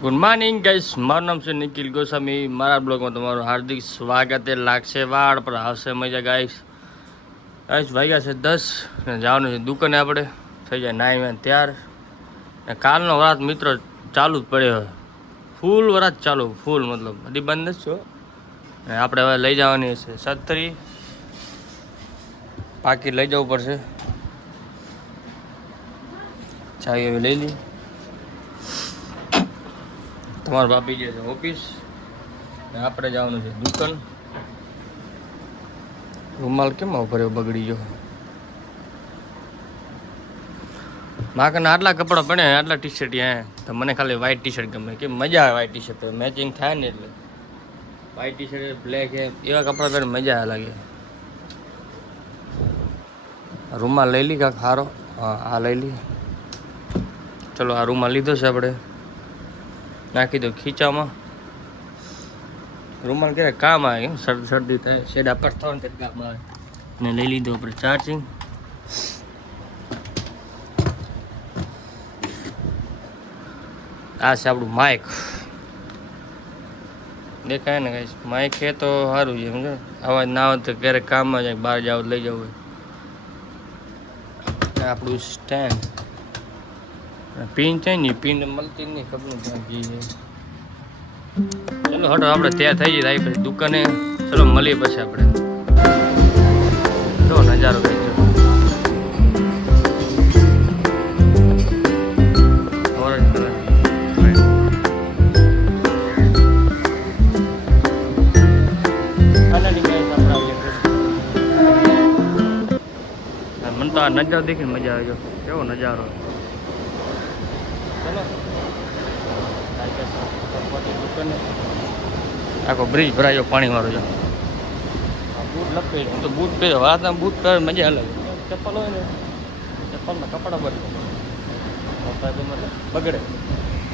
Good morning guys, મારું નામ છે નિખિલ ગોસ્વામી. મારા બ્લોગમાં તમારું હાર્દિક સ્વાગત. લાગશે વાળ પણ આવશે મજા. ગાઈસ વાગ્યા છે 10 ને જવાનું છે દુકાને. આપણે થઈ જાય નાઈ મેં ત્યાર ને કાલનો વરાત મિત્રો ચાલુ જ પડ્યો હવે, ફૂલ વરાત ચાલુ, ફૂલ મતલબ હજી બંધ જ છો. ને આપણે હવે લઈ જવાની છે છત્રી, પાકી લઈ જવું પડશે. ચાવી હવે લઈ લઈ. તમારા ભાભી જે છે ઓફિસ ને આપણે જવાનું છે દુકાન. રૂમાલ કેમ ભર્યો બગડી ગયો? માકના આટલા કપડાં પડે, આટલા ટી શર્ટ ત્યાં તો મને ખાલી વ્હાઈટ ટી શર્ટ ગમે, કે મજા આવે વ્હાઈટ ટી શર્ટ મેચિંગ થાય ને, એટલે વ્હાઈટ ટી શર્ટ બ્લેક એવા કપડાં પહેરે મજા લાગે. રૂમાલ લઈ લી કાંક સારો? હા આ લઈ લી. ચલો આ રૂમાલ લીધો છે આપણે, નાખી દો ખીચામાં. રૂમાલ ક્યારે કામ આવે, કેમ શરદી થાય શેડા પર થવાનું ત્યારે કામ આવે. ને લઈ લીધો આપણે ચાર્જિંગ. આ છે આપણું માઇક, દેખાય ને કઈ માઇક છે તો સારું છે. સમજો અવાજ ના આવે તો ક્યારેક કામમાં જાય, બહાર જાવ લઈ જવું હોય. આપણું સ્ટેન્ડ, પિન છે ને, પિન મળતી નહીં, ખબર નહીં. ચલો હટો આપણે તૈયાર થઈ જઈએ પછી દુકાને. ચલો મળીએ પછી આપણે. જો નજારો કઈ જો ઓરેન્જ કલર. મને તો આ નજારો દેખીને મજા આવે. કેવો નજારો! ચલો આખો બ્રિજ ભરાયો પાણી વાળો છે. બૂટ લપેટ તો બૂટ પહેર્યો, વાતના બૂટ પહેરે મજા અલગ. ચપ્પલ હોય ને, ચપ્પલના કપડા બગડે,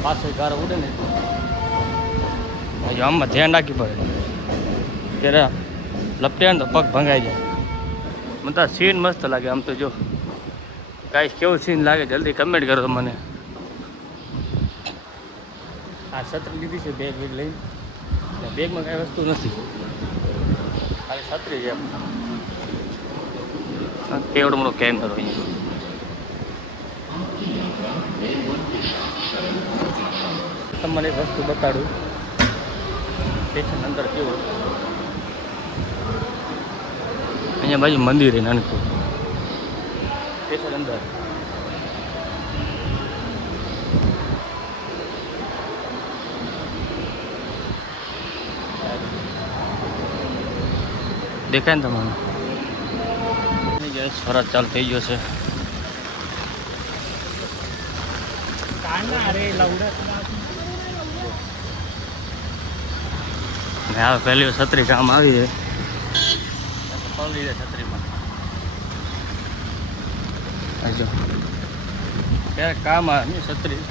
પાછળ ગારો ઉડે ને. હજુ આમાં ધ્યાન રાખવી પડે, ત્યારે લપટે ને તો પગ ભંગાઈ જાય. મને તો સીન મસ્ત લાગે આમ તો. જો કાંઈ કેવું સીન લાગે જલ્દી કમેન્ટ કરો મને. આ છત્રી લીધી છે બેગ લઈને, બેગમાં કાંઈ વસ્તુ નથી, ખાલી છત્રી છે. કેવડો મોટો કેમેરો અહીંયા. તમને એક વસ્તુ બતાડું, સ્ટેશન અંદર કેવું. અહીંયા બાજુ મંદિર છે નાનકું, સ્ટેશન અંદર. દેખાય ને તમારે? સ્વરાજ ચાલુ થઈ ગયો છે. હા પહેલી વાર છત્રી કામ આવી છે. છત્રીમાં ક્યારે કામ આવે ને છત્રી,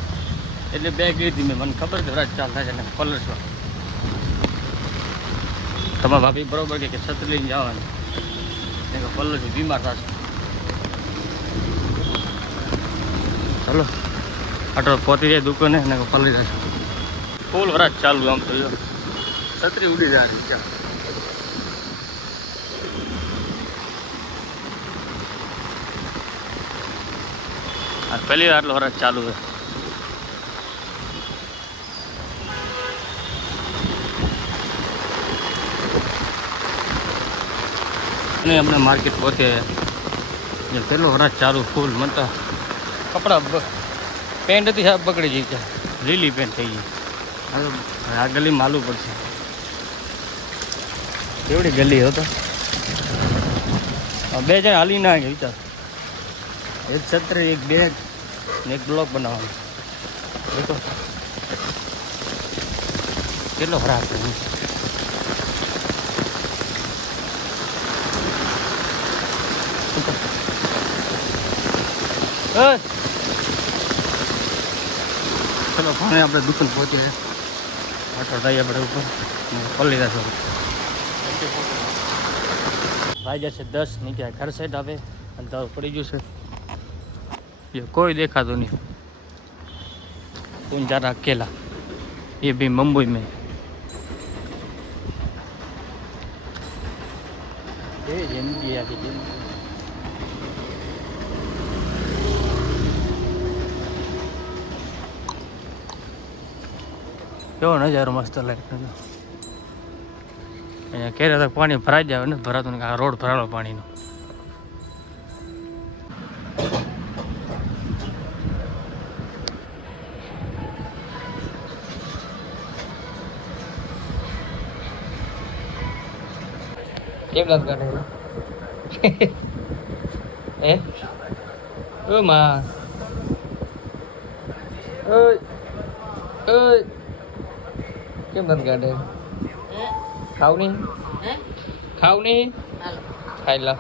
એટલે બેગ લીધી મેં. મને ખબર કે રાત ચાલ થાય છે પલસવા. તમારા ભાભી બરોબર કે છત્રી લઈને જવાનું, પલ્લો બીમાર થશે. ચાલો આટલો પહોંચી જાય દુકાને ને પલળી જશે. ફૂલ વરાત ચાલુ આમ તો. છત્રી ઉડી જાય ક્યાં. આ પહેલી વાર આટલો વરાત ચાલુ છે. અને અમને માર્કેટ પહોંચે પેલો વરાત ચાલુ ફૂલ. મને તો કપડાં પેન્ટ હતી સાહેબ બગડી જઈ ત્યાં, લીલી પેન્ટ થઈ ગઈ. આ ગલી માલું પડશે, કેવડી ગલી હતો. બે જણ હાલી ના ગયા વિચાર. એક છત્રી, એક બેગ ને એક બ્લોક બનાવવાનો. દેખો કેટલો ખરાબ છે. ચલો ભાણે આપણે દુકાન પહોંચીએ. આટો થઈએ આપણે ઉપર પલ્લી જશો. વાગ્યા છે 10, નીકળ્યા ઘર સાઈડ આવે. અંધારું પડી ગયું છે, કોઈ દેખાતું નહીં. તું જરા અકેલા. ये भी मुंबई में ये जिंदगी आखी जिंदगी કેવો નજારો મસ્ત લાગે અહીંયા કેરે તક પાણી ભરાઈ જાય ને ભરાતું ને આ રોડ ભરાલો પાણીનો કેમ લાગ કાઢે એ ઓ માં ઓય ઓય કેમ લાગ કાઢે ખાવ નહીં ખાઈ લા